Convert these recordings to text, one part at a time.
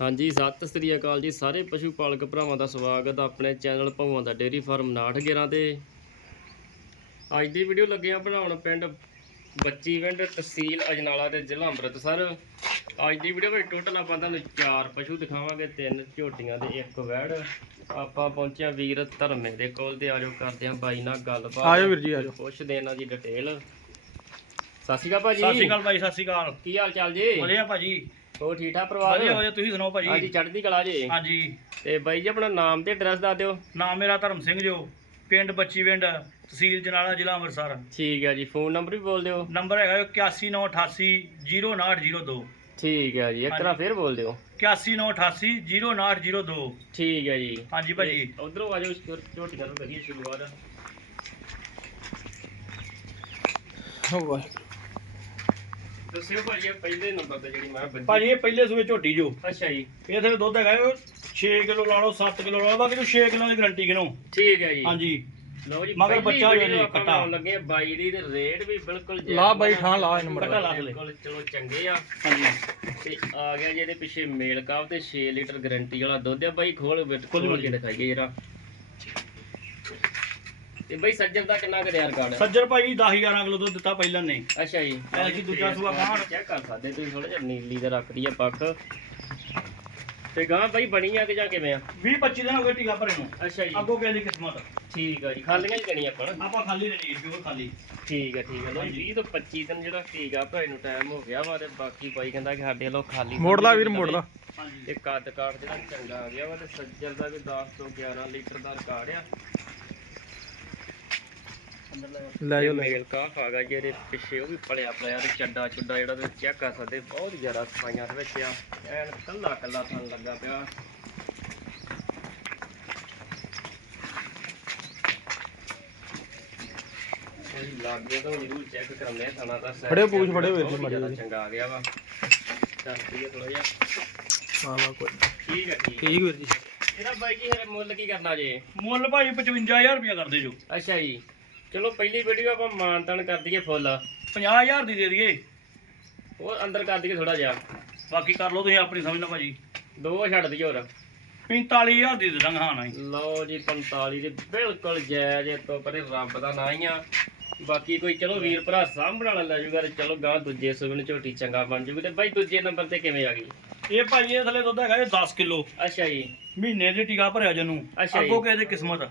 ਹਾਂਜੀ ਸਤਿ ਸ੍ਰੀ ਅਕਾਲ ਜੀ ਸਾਰੇ ਪਸ਼ੂ ਪਾਲਕ ਭਰਾਵਾਂ ਦਾ ਸਵਾਗਤ ਆਪਣੇ ਚੈਨਲ ਭਵਾਂ ਦਾ ਡੇਅਰੀ ਫਾਰਮ 911 ਤੇ। ਅੱਜ ਦੀ ਵੀਡੀਓ ਲੱਗੇ ਆ ਬਣਾਉਣ ਪਿੰਡ ਬੱਚੀ ਪਿੰਡ ਤਹਿਸੀਲ ਅਜਨਾਲਾ ਤੇ ਜ਼ਿਲ੍ਹਾ ਅੰਮ੍ਰਿਤਸਰ। ਅੱਜ ਦੀ ਵੀਡੀਓ ਵਿੱਚ ਟੋਟਲ ਆਪਾਂ ਤੁਹਾਨੂੰ ਚਾਰ ਪਸ਼ੂ ਦਿਖਾਵਾਂਗੇ ਤਿੰਨ ਝੋਟੀਆਂ ਤੇ ਇੱਕ ਵੈੜ। ਆਪਾਂ ਪਹੁੰਚਿਆ ਵੀਰ ਧਰਮੇ ਦੇ ਕੋਲ ਤੇ ਆਜੋ ਕਰਦੇ ਆ ਬਾਈ ਨਾਲ ਗੱਲਬਾਤ। ਆਜੋ ਵੀਰ ਜੀ ਆਜੋ। ਪੁੱਛਦੇ ਇਹਨਾਂ ਦੀ ਡਿਟੇਲ ਸਤਿ ਸ਼੍ਰੀ ਅਕਾਲ ਭਾਜੀ। ਸਤਿ ਸ਼੍ਰੀ ਅਕਾਲ ਭਾਈ ਸਤਿ ਸ਼੍ਰੀ ਅਕਾਲ। ਕੀ ਹਾਲ ਚਾਲ ਜੀ? ਵਧੀਆ ਭਾਜੀ। ਹੋਰ ਠੀਕ ਠਾਕ ਪਰਿਵਾਰ? ਵਧੀਆ ਵਧੀਆ ਤੁਸੀਂ ਸੁਣਾਓ ਹਾਂਜੀ ਭਾਜੀ ਚੜ੍ਹਦੀ ਕਲਾ ਜੀ। ਹਾਂਜੀ। ਤੇ ਬਾਈ ਜੀ ਆਪਣਾ ਨਾਮ ਤੇ ਐਡਰੈਸ ਦੱਸ ਦਿਓ। ਨਾਮ ਮੇਰਾ ਧਰਮ ਸਿੰਘ ਜੋ ਪਿੰਡ ਬੱਚੀ ਪਿੰਡ ਤਹਿਸੀਲ ਜਨਾਲਾ ਜ਼ਿਲ੍ਹਾ ਅੰਮ੍ਰਿਤਸਰ। ਠੀਕ ਹੈ ਜੀ ਫੋਨ ਨੰਬਰ ਵੀ ਬੋਲ ਦਿਓ। ਨੰਬਰ ਹੈਗਾ 8198809902 ਠੀਕ ਹੈ ਜੀ ਇੱਕ ਵਾਰ ਫੇਰ ਬੋਲ ਦਿਓ। 8198809902 ਠੀਕ ਹੈ ਜੀ। ਹਾਂਜੀ ਭਾਜੀ। ਉਧਰੋਂ ਆ ਜਾਓ ਝੋਟੀਆਂ ਤੋਂ ਕਰੀਏ ਸ਼ੁਰੂਆਤ। ਦੱਸਿਓ ਭਾਜੀ ਇਹ ਪਹਿਲੇ ਨੰਬਰ ਤੇ ਜਿਹੜੀ ਮੈਂ ਬੱਜੀ ਭਾਜੀ ਇਹ ਪਹਿਲੇ ਸੂਏ ਝੋਟੀ ਜੋ। ਅੱਛਾ ਜੀ। ਇਹ ਤੇ ਦੁੱਧ ਹੈਗਾ 6 ਕਿਲੋ ਲਾ ਲਓ 7 ਕਿਲੋ ਲਾ ਲਓ ਬਾਕੀ ਨੂੰ 6 ਕਿਲੋ ਦੀ ਗਰੰਟੀ ਕਿਨੋ? ਠੀਕ ਹੈ ਜੀ। ਹਾਂਜੀ। ਲਓ ਜੀ ਮਗਰ ਬੱਚਾ video ਜੀ ਕੱਟਾ। ਲੱਗੇ ਆ ਬਾਈ ਦੀ ਤੇ ਰੇਟ ਵੀ ਬਿਲਕੁਲ ਲਾ ਬਾਈ। ਠਾਂ ਲਾ ਇਹਨੂੰ ਕੱਟਾ ਲਾ ਦੇ ਬਿਲਕੁਲ ਚਲੋ ਚੰਗੇ ਆ। ਹਾਂਜੀ। ਤੇ ਆ ਗਿਆ ਜੀ ਇਹਦੇ ਪਿੱਛੇ ਮੇਲ ਕਾਪ ਤੇ 6 ਲੀਟਰ ਗਾਰੰਟੀ ਵਾਲਾ ਦੁੱਧ ਆ। ਬਾਈ ਖੋਲੀ ਖੋਲ ਕੇ ਦਿਖਾਈਏ ਜਰਾ। ਤੇ ਬਾਈ ਸੱਜਰ ਦਾ ਕਿੰਨਾ ਕੁ ਰਿਆ ਰਿਕਾਰਡ ਸੱਜਰ ਭਾਜੀ 10 11 ਕਿਲੋ ਦੁੱਧ ਦਿੱਤਾ ਪਹਿਲਾਂ ਨੇ। ਅੱਛਾ ਜੀ। ਐਤਕੀ ਦੂਜਾ ਸੂਆ ਗਾਂਹ। ਚੈੱਕ ਕਰ ਸਕਦੇ ਤੁਸੀਂ ਥੋੜਾ ਜਿਹਾ ਨੀਲੀ ਦਾ ਰੱਖਦੀ ਆ ਪੱਖ। ਤੇ ਗਾਂ ਬਾਈ ਬਣੀ ਆ ਕਿ ਜਾਂ ਕਿਵੇਂ ਆ? 20 25 ਦਿਨ ਹੋ ਗਏ ਟੀਕਾ ਭਰੇ ਨੂੰ। ਅੱਛਾ ਜੀ। ਅੱਗੋਂ ਕਿਸੇ ਦੀ ਕਿਸਮਤ। ਠੀਕ ਆ ਜੀ। ਖਾਲੀਆਂ ਹੀ ਦੇਣੀ ਆਪਾਂ ਆਪਾਂ ਖਾਲੀ ਨਹੀਂ ਪਿਓਰ ਖਾਲੀ। ਠੀਕ ਆ ਠੀਕ ਆ। ਜੀ 20 ਤੋਂ 25 ਦਿਨ ਜਿਹੜਾ ਠੀਕ ਆ ਭਾਈ ਨੂੰ ਟਾਈਮ ਹੋ ਗਿਆ ਵਾ ਤੇ ਬਾਕੀ ਬਾਈ ਕਹਿੰਦਾ ਕਿ ਸਾਡੇ ਵੱਲੋਂ ਖਾਲੀ ਮੋੜਦਾ ਵੀਰ ਮੋੜਦਾ। ਹਾਂਜੀ ਤੇ ਕੱਦ ਕਾਠ ਜਿਹੜਾ ਚੰਗਾ ਆ ਗਿਆ ਵਾ ਤੇ ਸੱਜਰ ਦਾ ਵੀ 10 ਤੋਂ 11 ਲੀਟਰ ਦਾ ਰਿਕਾਰਡ ਆ। ਲੈ ਜਾਓ ਮੇਲ ਕਾਫ ਆ ਗਿਆ ਜਿਹਦੇ ਪਿੱਛੇ ਉਹ ਵੀ ਪੜਿਆ ਪਿਆ ਤੇ ਚੱਡਾ ਚੁੱਡਾ ਜਿਹੜਾ ਤੇ ਚੈੱਕ ਕਰ ਸਕਦੇ ਬਹੁਤ ਜ਼ਿਆਦਾ ਸਫਾਈਆਂ ਦੇ ਵਿੱਚ ਆ। ਐਨ ਕੱਲਾ ਕੱਲਾ ਥਣ ਲੱਗਾ ਪਿਆ। ਲਾਗੇ ਤੋਂ ਜ਼ਰੂਰ ਚੈੱਕ ਕਰਨੇ ਆ ਥਣਾ ਦਾ size ਫੜਿਓ ਪੂਛ, ਫੜਿਓ ਵੀਰ ਜੀ ਮਾੜੀ। ਚੰਗਾ ਆ ਗਿਆ ਵਾ। ਦੱਸ ਦਈਏ ਥੋੜਾ ਜਿਹਾ। ਹਾਂ ਵਾ ਕੋਈ। ਠੀਕ ਹੈ ਠੀਕ ਹੈ ਠੀਕ ਵੀਰ ਜੀ। ਇਹਦਾ ਬਾਈ ਜੀ ਹਰੇ ਮੁੱਲ ਕੀ ਕਰਨਾ ਜੇ? ਮੁੱਲ ਭਾਈ 55000 ਰੁਪਇਆ ਕਰਦੇ ਜੋ। ਅੱਛਾ ਜੀ। ਚਲੋ ਪਹਿਲੀ ਵੀਡੀਓ ਆਪਾਂ ਮਾਨਤਨ ਕਰ ਦਈਏ ਫੁੱਲ 50000 ਦੀ ਦੇ ਦਈਏ। ਉਹ ਅੰਦਰ ਕਰ ਦਈਏ ਥੋੜਾ ਜਿਹਾ। ਬਾਕੀ ਕਰ ਲਓ ਤੁਸੀਂ ਆਪਣੀ ਸਮਝ ਨਾਲ ਭਾਜੀ। ਦੋ ਛੱਡ ਦਈਏ ਹੋਰ। 45000 ਦੀ ਦੇ ਦਾਂਗਾ ਹਾਂ ਨਹੀਂ। ਲਓ ਜੀ 45 ਦੇ ਬਿਲਕੁਲ ਜਾਇਜ਼ ਇਹ ਤੋਂ ਪਰੇ ਰੱਬ ਦਾ ਨਾਂ ਹੀ ਆ। ਬਾਕੀ ਕੋਈ ਚਲੋ ਵੀਰ ਭਰਾ ਸਾਂਭਣ ਵਾਲਾ ਲੈ ਜੂਗਾ ਤੇ ਚਲੋ ਗਾਂ ਦੂਜੇ ਸੁਵਨ ਝੋਟੀ ਚੰਗਾ ਬਣ ਜੂਗੀ ਤੇ ਬਾਈ ਦੂਜੇ ਨੰਬਰ ਤੇ ਕਿਵੇਂ ਆ ਗਈ? ਇਹ ਭਾਜੀ ਇਹ ਥੱਲੇ ਦੁੱਧ ਹੈਗਾ ਇਹ 10 ਕਿਲੋ। ਅੱਛਾ ਜੀ। ਮਹੀਨੇ ਦੇ ਟੀਕਾ ਭਰਿਆ ਜਨੂੰ। ਅੱਗੋਂ ਕਿਸੇ ਦੀ ਕਿਸਮਤ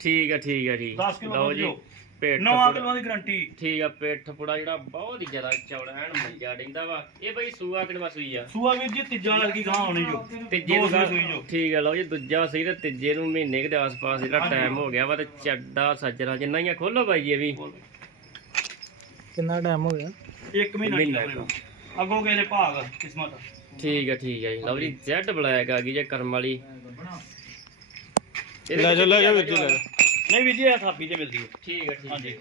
ਠੀਕ ਹੈ ਠੀਕ ਹੈ ਜੀ। 10 ਕਿਲੋ ਲਓ ਜੋ। ਪੇਟ 9 ਪੂੜਾ- ਕਿਲੋ ਦੀ ਗਰੰਟੀ। ਠੀਕ ਆ ਪੇਟ ਪੁੜਾ ਜਿਹੜਾ ਬਹੁਤ ਹੀ ਜ਼ਿਆਦਾ ਚੌੜਾ ਐਨ ਮੰਜਾ ਡਿੰਦਾ ਵਾ। ਇਹ ਬਾਈ ਸੂਆ ਕਿਨਵਾ ਸੂਈ ਆ? ਸੂਆ ਵੀਰ ਜੀ ਤੀਜਾ ਕੀ ਗਾਂ ਹੋਣੀ ਜੋ। ਤੀਜੇ ਦੋ ਨੂੰ ਸੂਈ ਜੋ। ਠੀਕ ਹੈ ਲਓ ਜੀ ਦੂਜਾ ਸਹੀ ਤੇ ਤੀਜੇ ਨੂੰ ਮਹੀਨੇ ਦੇ ਆਸ-ਪਾਸ ਜਿਹੜਾ। ਟਾਈਮ ਹੋ ਗਿਆ ਵਾ ਤੇ ਚੱਡਾ ਸੱਜਰਾ ਜਿੰਨਾ ਹੀ ਆ ਖੋਲੋ ਬਾਈ ਜੀ ਇਹ ਵੀ। ਕਿੰਨਾ ਟਾਈਮ ਹੋ ਗਿਆ? ਇੱਕ ਮਹੀਨਾ। ਅੱਗੋਂ ਦੇ ਭਾਗ ਕਿਸਮਤ। ਠੀਕ ਹੈ ਠੀਕ ਹੈ ਜੀ। ਲਓ ਜੀ ਜ਼ੈਡ ਬਲੈਕ ਆ ਗਈ ਜੇ ਕਰਮ ਵਾਲੀ। ਲੈ ਵਿੱਚ ਜਾਓ ਲੈ ਜੀ ਲੈ ਜਾਓ। ਨਹੀਂ ਵੀਰ ਜੀ ਇਹ ਥਾਪੀ ਤੇ ਮਿਲਦੀ ਹੈ। ਠੀਕ ਹੈ ਠੀਕ ਹਾਂਜੀ। ਹੈ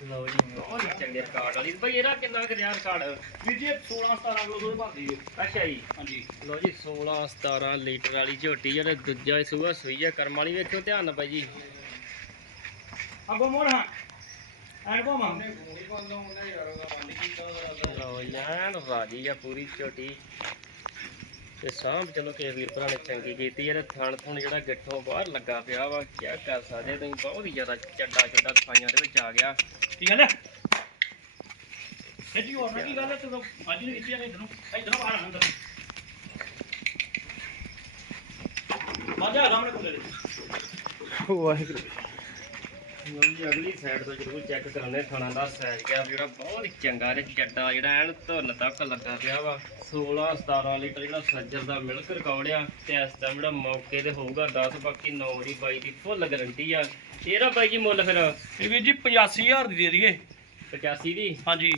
ਲਓ ਜੀ ਬਹੁਤ ਹੀ ਚੰਗੇ ਰਿਕਾਰਡ ਵਾਲੀ। ਬਾਈ ਇਹਦਾ ਕਿੰਨਾ ਕੁ ਰਿਹਾ ਰਿਕਾਰਡ ਵੀਰ ਜੀ 16 17 ਕਿਲੋ ਦੁੱਧ ਭਰਦੀ ਹੈ। ਅੱਛਾ ਜੀ। ਹਾਂਜੀ। ਲਓ ਜੀ 16 17 ਲੀਟਰ ਵਾਲੀ ਝੋਟੀ ਜਿਹੜੇ ਦੂਜਾ ਸੂਆ ਸੂਈ ਆ ਕਰਮ ਵਾਲੀ ਵੇਖਿਓ ਧਿਆਨ ਨਾਲ ਬਾਈ ਜੀ। ਅੱਗੋਂ ਮੋੜ ਹਾਂ। ਐਨ ਕੋ ਮੰਗ ਲਓ ਜੀ ਐਨ ਰਾਜੀ ਆ ਪੂਰੀ ਝੋਟੀ। ਤੇ ਸਾਂਭ ਚਲੋ ਕਿ ਵੀਰ ਭਰਾ ਨੇ ਚੰਗੀ ਕੀਤੀ ਇਹਦੇ ਥਣ ਥਣ ਜਿਹੜਾ ਗਿੱਠੋਂ ਬਾਹਰ ਲੱਗਾ ਪਿਆ ਵਾ ਕੀ ਕਰ ਸਕਦੇ ਤੁਸੀਂ? ਬਹੁਤ ਹੀ ਜ਼ਿਆਦਾ ਚੱਡਾ ਚੱਡਾ ਸਫਾਈਆਂ ਦੇ ਵਿੱਚ ਆ ਗਿਆ। ਕੀ ਗੱਲ ਹੈ ਇਹ ਜੀ ਹੋਰ ਨਾ ਕੀ ਗੱਲ ਹੈ? ਤੂੰ ਅੱਜ ਨਹੀਂ ਕੀਤੀ ਨਹੀਂ ਤੈਨੂੰ ਇਧਰੋਂ ਬਾਹਰ ਅੰਦਰ। ਮਾਜਾ ਸਾਹਮਣੇ ਕੋਲੇ ਵਾਹਿਗੁਰੂ। ਲਓ ਜੀ ਅਗਲੀ ਸਾਈਡ ਤੋਂ ਜ਼ਰੂਰ ਚੈੱਕ ਕਰਾਉਣੇ ਥਣਾ ਦਾ ਸਾਈਜ਼ ਗਿਆ ਜਿਹੜਾ ਬਹੁਤ ਹੀ ਚੰਗਾ ਤੇ ਚੱਡਾ ਜਿਹੜਾ ਐਨ ਧੁੰਨ ਤੱਕ ਲੱਗਾ ਪਿਆ ਵਾ। 16 17 ਲੀਟਰ ਜਿਹੜਾ ਸੱਜਰ ਦਾ ਮਿਲਕ ਰਿਕਾਰਡ ਆ ਤੇ ਇਸ ਟਾਈਮ ਜਿਹੜਾ ਮੌਕੇ ਤੇ ਹੋਊਗਾ 10 ਬਾਕੀ 9 ਦੀ ਬਾਈ ਦੀ ਫੁੱਲ ਗਾਰੰਟੀ ਆ। ਇਹਦਾ ਬਾਈ ਜੀ ਮੁੱਲ ਫਿਰ ਇਹ ਵੀਰ ਜੀ 85000 ਦੀ ਦੇ ਦਈਏ। 85 ਦੀ? ਹਾਂਜੀ।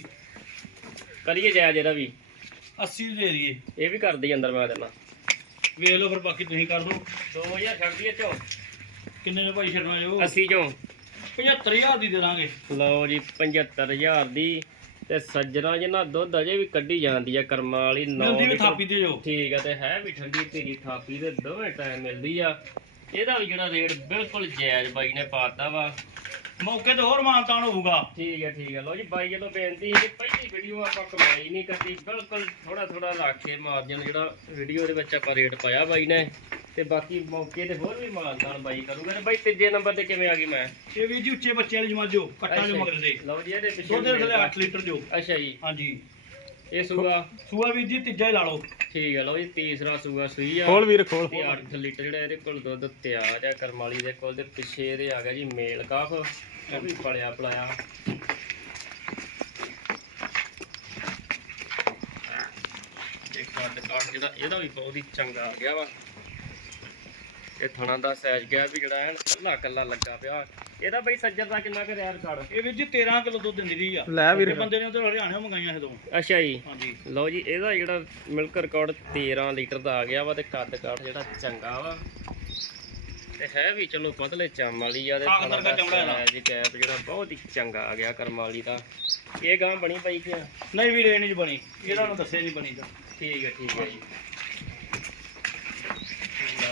ਕਰੀਏ ਜਾਇਜ਼ ਇਹਦਾ ਵੀ। 80 ਦੀ ਦੇ ਦਈਏ। ਇਹ ਵੀ ਕਰ ਦੇ ਅੰਦਰ ਮੈਂ ਦੇਣਾ ਵੇਖ ਲਓ ਫਿਰ ਬਾਕੀ ਤੁਸੀਂ ਕਰ ਦਿਓ। 2000 ਛੱਡ ਦਈਏ ਚੋਂ। ਕਿੰਨੇ ਨੇ ਭਾਈ ਛੱਡਣਾ ਜੋ? 80 ਚੋਂ। 75000 ਦੀ ਦੇ ਦਾਂਗੇ। ਲਓ ਜੀ 75000 ਦੀ ਤੇ ਸੱਜਣਾ ਜਿੰਨਾ ਦੁੱਧ ਅਜੇ ਵੀ ਕੱਢੀ ਜਾਂਦੀ ਆ ਕਰਮਾਂ ਵਾਲੀ 9 ਮਿਲਦੀ ਵੀ ਥਾਪੀ ਤੇ ਜੋ। ਠੀਕ ਆ ਤੇ ਹੈ ਵੀ ਠੰਡੀ ਧੀਰੀ ਥਾਪੀ ਦੇ ਦੋਵੇਂ ਟਾਈਮ ਮਿਲਦੀ ਆ। ਇਹਦਾ ਵੀ ਜਿਹੜਾ ਰੇਟ ਬਿਲਕੁਲ ਜਾਇਜ਼ ਬਾਈ ਨੇ ਪਾਤਾ ਵਾ। ਮੌਕੇ ਤੇ ਹੋਰ ਮਾਨਤਾਨ ਹੋਊਗਾ। ਠੀਕ ਹੈ ਠੀਕ ਹੈ ਲੋ ਜੀ ਬਾਈ ਜਦੋਂ ਬੇਨਤੀ ਸੀ ਕਿ ਪਹਿਲੀ ਵੀਡੀਓ ਆਪਾਂ ਕਮਾਈ ਨਹੀਂ ਕਰਦੀ ਬਿਲਕੁਲ ਥੋੜਾ ਥੋੜਾ ਰੱਖ ਕੇ ਮਾਰਜਨ ਜਿਹੜਾ ਵੀਡੀਓ ਦੇ ਵਿੱਚ ਆਪਾਂ ਰੇਟ ਪਾਇਆ ਬਾਈ ਨੇ। ਤੇ ਬਾਕੀ ਮੌਕੇ ਤੇ ਹੋਰ ਵੀ ਮਾਨਤਾਨ ਬਾਈ ਕਰੂਗਾ ਤੇ ਬਾਈ ਤੀਜੇ ਨੰਬਰ ਤੇ ਕਿਵੇਂ ਆ ਗਈ ਮੈਂ? ਇਹ ਵੀ ਜੀ ਉੱਚੇ ਬੱਚੇ ਵਾਲੀ ਜਮਾਜੋ ਕੱਟਾ ਜੋ। ਮਗਰ ਦੇ। ਲਓ ਜੀ ਇਹਦੇ ਪਿੱਛੇ ਦੁੱਧ ਦੇ ਥੱਲੇ ਵੀ 8 ਲੀਟਰ ਜੋ ਅੱਛਾ ਜੀ। ਹਾਂਜੀ। ਇਹ ਸੂਆ? ਸੂਆ ਵੀ ਜੀ ਤੀਜਾ ਹੀ ਲਾ ਲਓ। ਠੀਕ ਹੈ ਲਓ ਜੀ ਤੀਸਰਾ ਸੂਆ ਸੂਈ ਆ। ਖੋਲ ਵੀਰ ਖੋਲ। ਤੇ 8 ਲੀਟਰ ਜਿਹੜਾ ਇਹਦੇ ਕੋਲ ਦੁੱਧ ਤਿਆਰ ਆ ਕਰਮਾਲੀ ਦੇ ਕੋਲ ਤੇ ਪਿੱਛੇ ਇਹਦੇ ਆ ਗਿਆ ਜੀ ਮੇਲ ਕਾਫ। ਉਹ ਵੀ ਪਲਿਆ ਪਲਾਇਆ ਇਹ ਕੱਦ ਕੱਟ ਜਿਹੜਾ ਇਹਦਾ ਵੀ ਬਹੁਤ ਹੀ ਚੰਗਾ ਆ ਗਿਆ ਵਾ। ਇਹ ਥਣਾ ਦਾ ਸਾਈਜ਼ ਗਿਆ ਵੀ ਜਿਹੜਾ ਐਨ ਕੱਲਾ ਕੱਲਾ ਲੱਗਾ ਪਿਆ। ਇਹਦਾ ਬਈ ਸੱਜਰ ਦਾ ਕਿੰਨਾ ਕੁ ਰਿਆਰ ਛੜ ਇਹ ਵੀ ਜੀ 13 ਕਿਲੋ ਦੁੱਧ ਦਿੰਦੀ ਰਹੀ ਆ। ਲੈ ਵੀਰ। ਇਹ ਬੰਦੇ ਨੇ ਉਧਰ ਹਰਿਆਣਾ ਮੰਗਾਈਆਂ ਇਹ ਦੋ ਅੱਛਾ ਜੀ। ਹਾਂਜੀ। ਲਓ ਜੀ ਇਹਦਾ ਜਿਹੜਾ ਮਿਲਕ ਰਿਕਾਰਡ 13 ਲੀਟਰ ਦਾ ਆ ਗਿਆ ਵਾ ਤੇ ਕੱਦ ਕਾਠ ਜਿਹੜਾ ਚੰਗਾ ਵਾ। ਤੇ ਹੈ ਵੀ ਚਲੋ ਪਤਲੇ ਚਮ ਵਾਲੀ ਆ ਤੇ ਤਾਕਤ ਵਰਗਾ ਚਮੜਾ ਇਹਦਾ। ਜੀ ਕੈਪ ਜਿਹੜਾ ਬਹੁਤ ਹੀ ਚੰਗਾ ਆ ਗਿਆ ਕਰਮ ਵਾਲੀ ਦਾ। ਇਹ ਗਾਂ ਬਣੀ ਪਈ ਕਿ ਨਹੀਂ ਵੀ ਰੇਂਜ ਬਣੀ। ਇਹਦਾ ਨੂੰ ਦੱਸੇ ਨਹੀਂ ਬਣੀ ਤਾਂ। ਠੀਕ ਹੈ ਠੀਕ ਹੈ ਜੀ।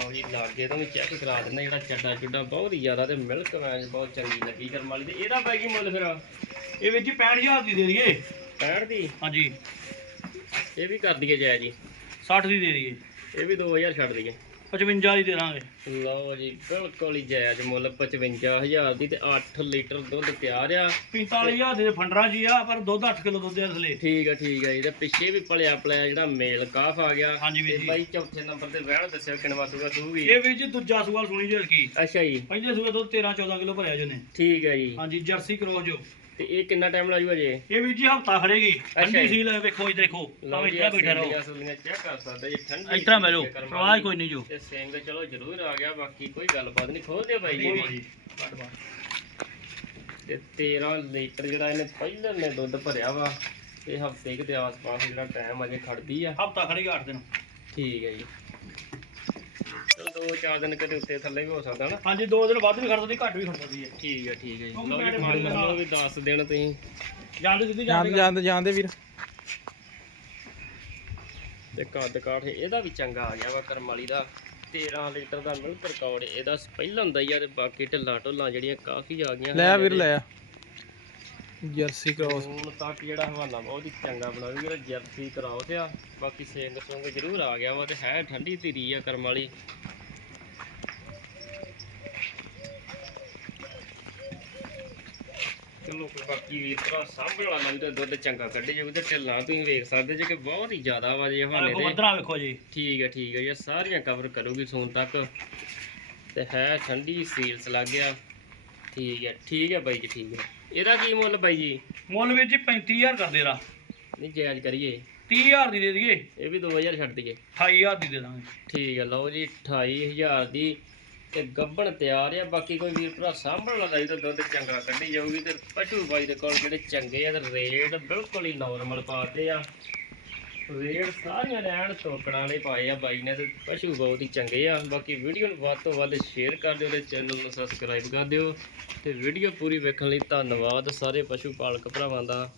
ਲਓ ਜੀ ਲਾਗੇ ਤੋਂ ਵੀ ਚੈੱਕ ਕਰਾ ਦਿੰਦਾ ਜਿਹੜਾ ਚੱਡਾ ਚੁੱਡਾ ਬਹੁਤ ਹੀ ਜ਼ਿਆਦਾ ਤੇ ਮਿਲਕ ਵੈਜ ਬਹੁਤ ਚੰਗੀ ਲੱਗੀ ਕਰਮ ਵਾਲੀ ਤੇ ਇਹਦਾ ਪੈ ਕੀ ਮੁੱਲ ਫਿਰ। ਇਹ ਵੀ ਜੀ 65000 ਦੀ ਦੇ ਦਈਏ। 65 ਦੀ? ਹਾਂਜੀ। ਇਹ ਵੀ ਕਰ ਦਈਏ ਜੈ ਜੀ 60 ਦੀ ਦੇ ਦਈਏ। ਇਹ ਵੀ 2000 ਛੱਡ ਦਈਏ। 55 ਦੀ ਦੇ ਦਾਂਗੇ ਲਓ ਜੀ ਬਿਲਕੁਲ ਹੀ ਜਾਇਜ਼ ਮੁੱਲ 55000 ਦੀ ਤੇ 8 ਲੀਟਰ ਦੁੱਧ ਤਿਆਰ ਆ 45000 ਦੇ ਫੰਡਰਾਂ ਜੀ ਆ ਪਰ ਦੁੱਧ 8 ਕਿਲੋ ਦੁੱਧ ਦੇ ਥਲੇ। ਠੀਕ ਆ ਠੀਕ ਆ ਜੀ ਤੇ ਪਿੱਛੇ ਵੀ ਪਲਿਆ ਪਲਿਆ ਜਿਹੜਾ ਮੇਲ ਕਾਫ ਆ ਗਿਆ। ਹਾਂਜੀ ਵੀਰ ਤੇ ਜੀ। ਬਾਈ ਚੌਥੇ ਨੰਬਰ ਤੇ ਵਹਿਣ ਦੱਸਿਓ ਕਿੰਨਵਾ ਸੂਗਾ। ਤੂੰ ਵੀ ਇਹ ਵੀ ਜੀ ਦੂਜਾ ਸੂਆ ਸੁਣੀ ਜੇ ਅੱਛਾ ਜੀ। ਦੁੱਧ 13 14 ਕਿਲੋ ਭਰਿਆ ਜਨੇ ਠੀਕ ਹੈ ਜੀ। ਹਾਂਜੀ ਜਰਸੀ ਕਰੋਸ ਜੋ। ਤੇ ਇਹ ਕਿੰਨਾ ਟਾਈਮ ਲਾਜੂ ਅਜੇ ਇਹ ਵੀ ਜੀ ਹਫਤਾ ਖੜੇਗੀ। ਜੀ। ਠੰਡੀ ਸੀਲ ਹੈ, ਵੇਖੋ ਇਧਰ ਦੇਖੋ। ਭਾਵੇਂ ਜੀ ਇੱਥੇ ਬੈਠਾ ਰਹੋ। ਚੈੱਕ ਕਰ ਸਕਦੇ ਜੀ ਠੰਡੀ ਪ੍ਰਵਾਹ। ਕੋਈ ਨਹੀਂ ਜੋ। ਤੇ ਸਿੰਘ ਚਲੋ ਜ਼ਰੂਰ ਆ ਗਿਆ ਬਾਕੀ ਕੋਈ ਗੱਲਬਾਤ ਨਹੀਂ ਖੋਲ ਦਿਓ ਬਾਈ ਜੀ। ਤੇ 13 ਲੀਟਰ ਜਿਹੜਾ ਇਹਨੇ ਪਹਿਲਾਂ ਨੇ ਦੁੱਧ ਭਰਿਆ ਵਾ ਤੇ ਹਫ਼ਤੇ ਦੇ ਆਸ-ਪਾਸ ਜਿਹੜਾ ਟਾਈਮ ਅਜੇ ਖੜਦੀ ਆ। ਹਫਤਾ ਖੜੇਗਾ 8 ਦਿਨ। ਠੀਕ ਹੈ ਜੀ। ਦੋ ਚਾਰ ਦਿਨ ਕਦੇ ਉੱਤੇ ਥੱਲੇ ਵੀ ਹੋ ਸਕਦਾ ਨਾ। ਹਾਂਜੀ ਦੋ ਦਿਨ ਵੱਧ ਵੀ ਖੜ ਸਕਦੀ ਘੱਟ ਵੀ ਖੜ ਸਕਦੀ ਹੈ। ਠੀਕ ਹੈ ਠੀਕ ਹੈ ਜੀ। ਲਓ ਜੀ ਮੰਨ ਲਓ ਵੀ ਦੱਸ ਦੇਣ ਤੁਸੀਂ ਜਾਂਦੇ ਸਿੱਧੀ ਜਾਂਦੇ ਜਾਂਦੇ ਜਾਂਦੇ ਜਾਂਦੇ ਵੀਰ। ਤੇ ਕੱਦ ਕਾਠ ਇਹਦਾ ਵੀ ਚੰਗਾ ਆ ਗਿਆ ਵਾ ਕਰਮ ਵਾਲੀ ਦਾ। 13 ਲੀਟਰ ਦਾ ਮਿਲਕ ਰਿਕਾਰਡ ਇਹਦਾ ਪਹਿਲਾਂ ਹੁੰਦਾ ਹੀ ਆ ਤੇ ਬਾਕੀ ਢਿੱਲਾਂ ਢੁੱਲਾਂ ਜਿਹੜੀਆਂ ਕਾਫੀ ਆ ਗਈਆਂ ਲੈ ਵੀਰ ਲੈ ਆ। ਜਰਸੀ ਕ੍ਰੋਸ ਹੁਣ ਤੱਕ ਜਿਹੜਾ ਹਵਾਲਾ ਬਹੁਤ ਹੀ ਚੰਗਾ ਬਣਾਉਗੀ ਜਿਹੜਾ ਜਰਸੀ ਕਰਾਉ ਤੇ ਆ ਬਾਕੀ ਸਿੰਘ ਸੁੰਗ ਜ਼ਰੂਰ ਆ ਗਿਆ ਵਾ ਤੇ ਹੈ ਠੰਡੀ ਧੀਰੀ ਆ ਕਰਮ ਵਾਲੀ ਚਲੋ ਕੋਈ ਬਾਕੀ ਵੀਰ ਭਰਾ ਸਾਂਭਣ ਵਾਲਾ ਮੈਨੂੰ ਤੇ ਦੁੱਧ ਚੰਗਾ ਕੱਢੇ ਜਾਊ ਤੇ ਢਿੱਲਾਂ ਤੁਸੀਂ ਵੇਖ ਸਕਦੇ ਜੇ ਕਿ ਬਹੁਤ ਹੀ ਜ਼ਿਆਦਾ ਵਾ ਜੇ ਵੇਖੋ ਦੇ। ਮੱਧਰਾ ਵੇਖੋ ਜੀ। ਠੀਕ ਹੈ ਠੀਕ ਹੈ ਇਹ ਸਾਰੀਆਂ ਕਵਰ ਕਰੂਗੀ ਸੋਨ ਤੱਕ। ਤੇ ਹੈ ਠੰਡੀ ਸੀਲਸ ਲੱਗ ਗਿਆ। ਠੀਕ ਹੈ ਠੀਕ ਹੈ ਬਾਈ ਜੀ ਠੀਕ ਹੈ। ਇਹਦਾ ਕੀ ਮੁੱਲ ਬਾਈ ਜੀ? ਮੁੱਲ ਜੀ 35000 ਕਰ ਦੇਰਾ ਨਹੀਂ ਜਾਇਜ਼ ਕਰੀਏ। 30000 ਦੀ ਦੇ ਦਈਏ। ਇਹ ਵੀ 2000 ਛੱਡ ਦਈਏ। 28000 ਦੀ ਦੇ ਦਾਂਗੇ। ਠੀਕ ਹੈ ਲਓ ਜੀ 28000 ਦੀ ਤੇ ਗੱਬਣ ਤਿਆਰ ਆ, ਬਾਕੀ ਕੋਈ ਵੀਰ ਭਰਾ ਸਾਂਭਣ ਵਾਲਾ ਜੀ ਤਾਂ ਦੁੱਧ ਚੰਗਾ ਕੱਢੀ ਜਾਊਗੀ ਤੇ ਪਸ਼ੂ ਬਾਈ ਦੇ ਕੋਲ ਜਿਹੜੇ ਚੰਗੇ ਆ ਤੇ ਰੇਟ ਬਿਲਕੁਲ ਹੀ ਨਾਰਮਲ ਪਾਤੇ ਆ। ਰੇਟ ਸਾਰੀਆਂ ਰਹਿਣ ਟੋਕੜਾਂ ਵਾਲੇ ਪਾਏ ਆ ਬਾਈ ਨੇ ਤੇ ਪਸ਼ੂ ਬਹੁਤ ਹੀ ਚੰਗੇ ਆ। ਬਾਕੀ ਵੀਡੀਓ ਨੂੰ ਵੱਧ ਤੋਂ ਵੱਧ ਸ਼ੇਅਰ ਕਰ ਦਿਓ ਤੇ ਚੈਨਲ ਨੂੰ ਸਬਸਕ੍ਰਾਈਬ ਕਰ ਦਿਓ ਤੇ ਵੀਡੀਓ ਪੂਰੀ ਵੇਖਣ ਲਈ ਧੰਨਵਾਦ ਸਾਰੇ ਪਸ਼ੂ ਪਾਲਕ ਭਰਾਵਾਂ ਦਾ।